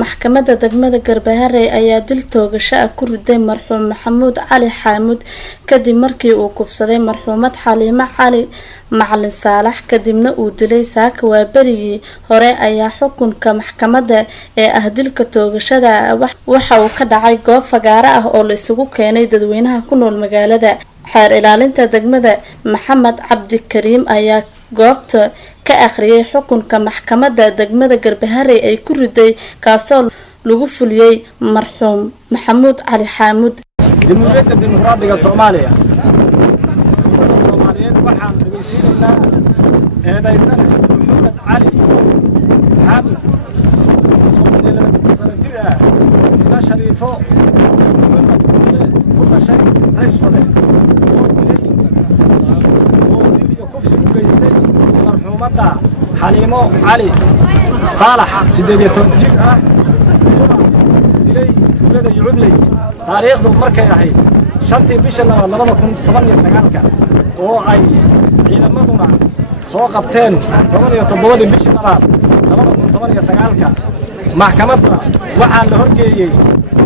maxkamadda degmada Garbaharey ayaa dil toogasho ah ku riday marxuum Maxamuud Cali Xaamud kadib markii uu kufsaday marxuumad Xaliimo Cali Macalin Saalax kadibna uu dilay saaka waa berigii hore ayaa xukunka maxkamadda ee ah dilka toogashada waxa uu ka dhacay goob fagaara ah oo la isugu keenay dadweynaha ku nool magaalada xeer ilaalinta degmada Maxamed Cabdi Kariim ayaa goobta ka akhriyay xukunka maxkamadda degmada Garbaharey ay ku riday kaasoo lagu fuliyay marxuum Maxamuud Cali Xaamud jamhuuriyadda dimuqraadiga Soomaaliya waxaan dhageysiinaynaa eedaysan Maxamuud Cali Xaamud sano jir ah ila shariifo ku dhashay rays wade oo dil kufsi u geystay marxuumadda Xaliimo Cali Saalax 18 jir ah dilay tuulada Yucubley taariikhdu markay ahayd 5 bisha 2019 oo ay ciidamaduna soo qabteen 17 bishii labaad 2019 maxkamadda waxaa la horgeeyay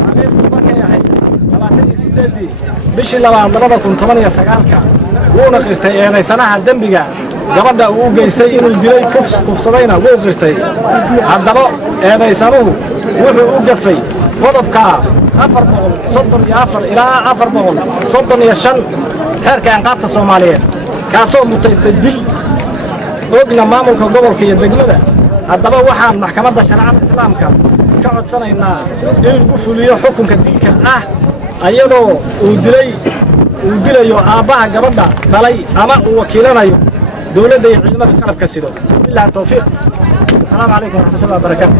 taariikhdu markay ahayd 28 bishii labaad 2019 wuuna qirtay eedaysanaha dambiga gabadha uu geystay inuu dilay kufsadayna wuu qirtay haddaba eedaysanuhu wuxuu u gafay qodobka 434 ilaa 435 heerka ciqaabta Soomaaliyeed kaasoo mutaystay dil ogna maamulka gobolka iyo degmada haddaba waxaan maxkamadda sharciga islaamka ka codsanaynaa in lagu fuliyo xukunka dilka ah ayadoo uu dilayo aabaha gabadha dhalay ama uu wakiilanayo dawladda iyo ciidamada qalabka sida billahi tawfiiq السلام عليكم ورحمة الله وبركاته.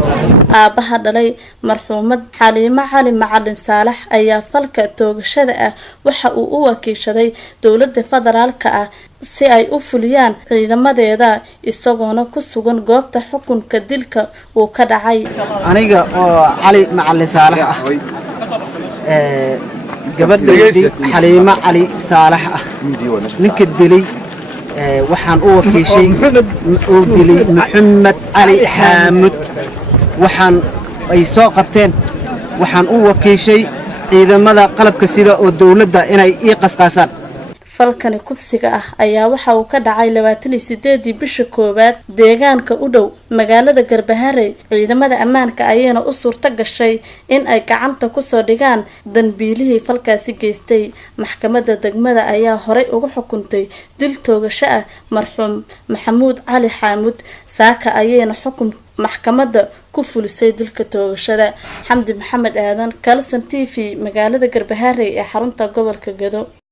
aabaha dhalay marxuumad Xaliimo Cali Macalin Saalax ayaa falka toogashada ah waxa uu u wakiishaday dawladda federaalka ah si ay u fuliyaan ciidamadeeda isagoona ku sugan goobta xukunka dilka uu ka dhacay aniga oo Cali Macalin Saalax ah gabadhaydii Xaliimo Cali Saalax ah ninka dilay waxaan u wakiishay oo dilay Maxamuud Cali Xaamud waxaan ay soo qabteen waxaan u wakiishay ciidamada qalabka sida oo dawladda inay qasqaasaan falkani kufsiga ah ayaa waxa uu ka dhacay 28 bisha koowaad deegaanka u dhow magaalada Garbaharey ciidamada ammaanka ayayna u suurta gashay in ay gacanta ku soo dhigaan danbiilihii falkaasi geystay maxkamadda degmada ayaa horey uga xukuntay dil toogasho ah marxuum Maxamuud Cali Xaamud saaka ayayna xukun maxkamadda ku fulisay dilka toogashada Xamdi Maxamed Aadan Kalsan TV magaalada Garbaharey ee xarunta gobolka Gado.